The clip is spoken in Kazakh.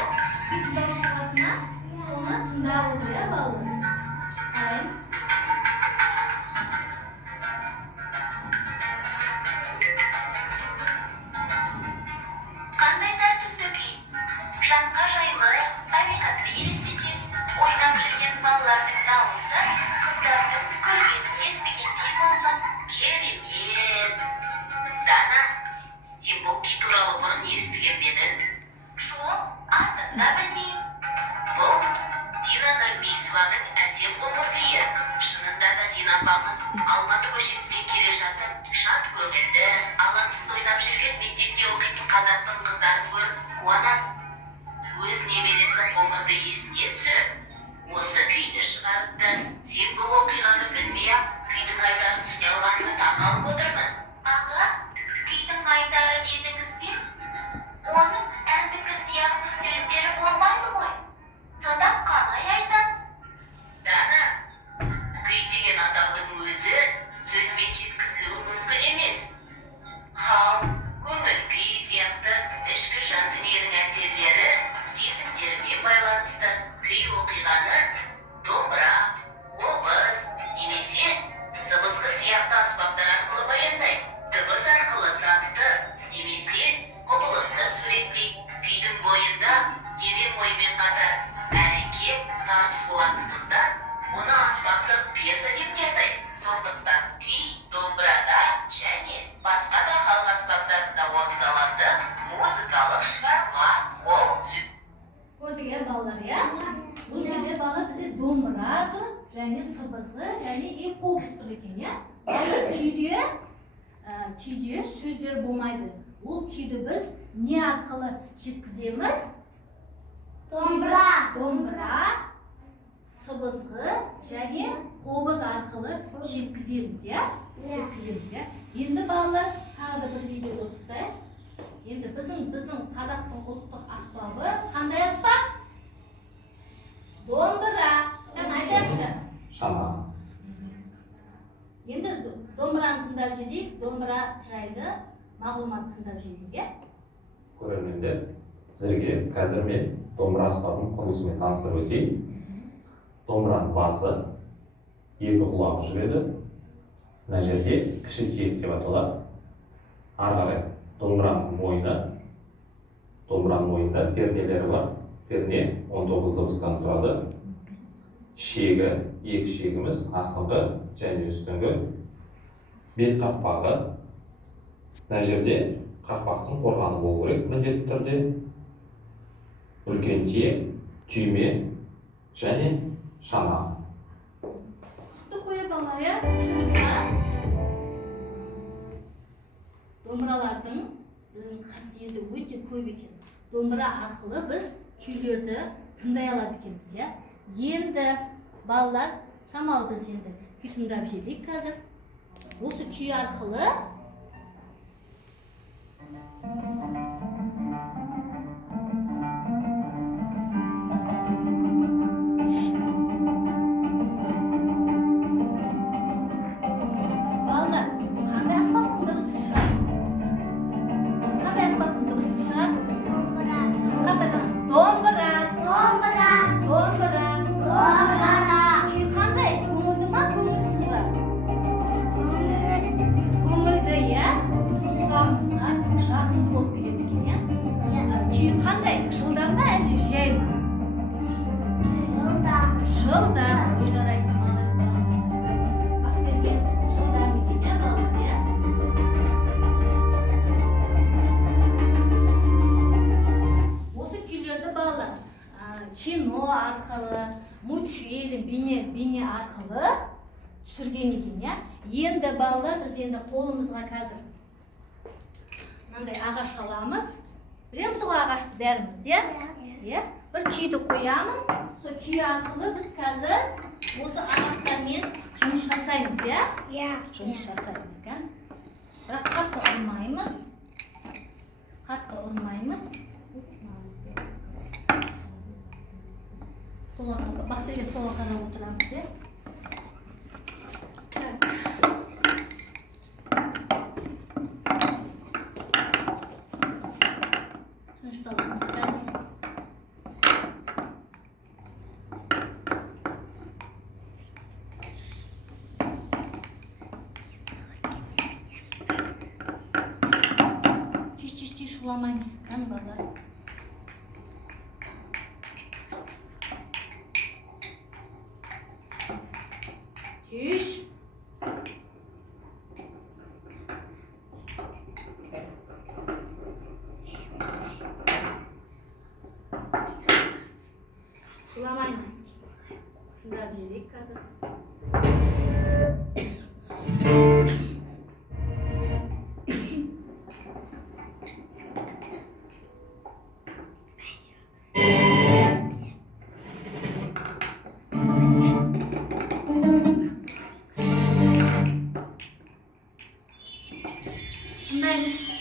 ya. Bir başlarına sonra tında olur ya ballı. Hayır. Qanday tartibdagi janqa jayli tabiatda elестетен o'ynab жүрген балалардың дауысы қыздардың күлгенін естігендей болдым. Керемет! Дана, сен бұл күй туралы бұрын естіген бе едің? Жоқ, атын да білмеймін. Бұл Дина Нұрпейісованың әсем қоңыр күйі. Шынында да Дина апамыз Алматы көшесімен келе жатып, шат көңілді, алаңсыз ойнап жүрген мектепте оқитын қазақтың қыздарын көріп қуанады. Өз немересі қоңырды есіне түсіріп, осы күйді шығарыпты. Сен бұл оқиғаны білмей-ақ күйдің айтарын түсіне алғанына таңғалып отырмын. Аға, күйдің айтары дедіңіз бе? Оның әндікі сияқты сөздері болмайды ғой. Сонда қалай айтады? Дана, күй деген атаудың өзі сөзбен жеткізілуі мүмкін емес. Хал, көңіл күй сияқты ішкі жан дүниенің әсерлері сезімдермен байланысты. Күй оқиғаны домбыра, қобыз немесе сыбызғы сияқты аспаптар арқылы баяндайды. Дыбыс арқылы затты немесе құбылысты суреттейді. Күйдің бойында терең оймен қатар әрекет, тартыс болатындықтан оны аспаптық пьеса деп те атайды. Сондықтан күй домбырада және басқа да халық аспаптарында орындалатын музыкалық шығарма. Ол Gördük ya ballar ya. Bu жерде бала bize домбыра тұр, және сыбызғы, және қобыз тұр екен ya. Күйде сөздер болмайды. Ол күйді біз не арқылы жеткіземіз? Домбыра, сыбызғы, және қобыз арқылы жеткіземіз ya. Енді балалар тағы бір видео отырсайық. Енді біздің қазақтың ұлттық аспабы қандай аспап? Домбыра. Айтайықшы. Шана. Енді домбыраны тыңдап жедейік, домбыра жайлы мағлұмат тыңдап жедейік, е? Көрермендер, сіздерге қазір мен домбыра аспабын құрылысымен таныстырып өтейін. Домбыраның басы екі құлағы жүреді. Мына жерде кіші тиек деп аталады. Ары қарай домбыраның мойнында пернелері бар. Перне 19 дыбыстан тұрады. Шегі, екі шегіміз астыңғы және үстіңгі. Бет қақпағы. Мына жерде қақпақтың қорғаны болу керек міндетті түрде. Үлкен тиек, түйме және шана. Sütü koyup alaya домбыралардың қасиеті өте көп екен. Домбыра арқылы біз күйлерді тыңдай алады екенбіз, ya. Енді балалар, шамалы біз енді күй тыңдап жедік қазір. Осы күй арқылы кино арқылы, мультфильм, бейне арқылы түсірген екен, ya. Енді балалар біз енді қолымызға қазір мынандай ағаш аламыз. Білеміз ғой ағашты бәріміз, ya? Бір күйді қоямын. Сол күй арқылы біз қазір осы ағаштармен жұмыс жасаймыз, ya? Жұмыс жасаймыз, kan? Бірақ қатты ұрмаймыз. Бақтыға стола қарап отырамыз, ya? Тынышталамыз қазір. Şulamayız. Kan bala. Çüş. Şulamayız. Şunda bir yedik kazı. Şundaymış.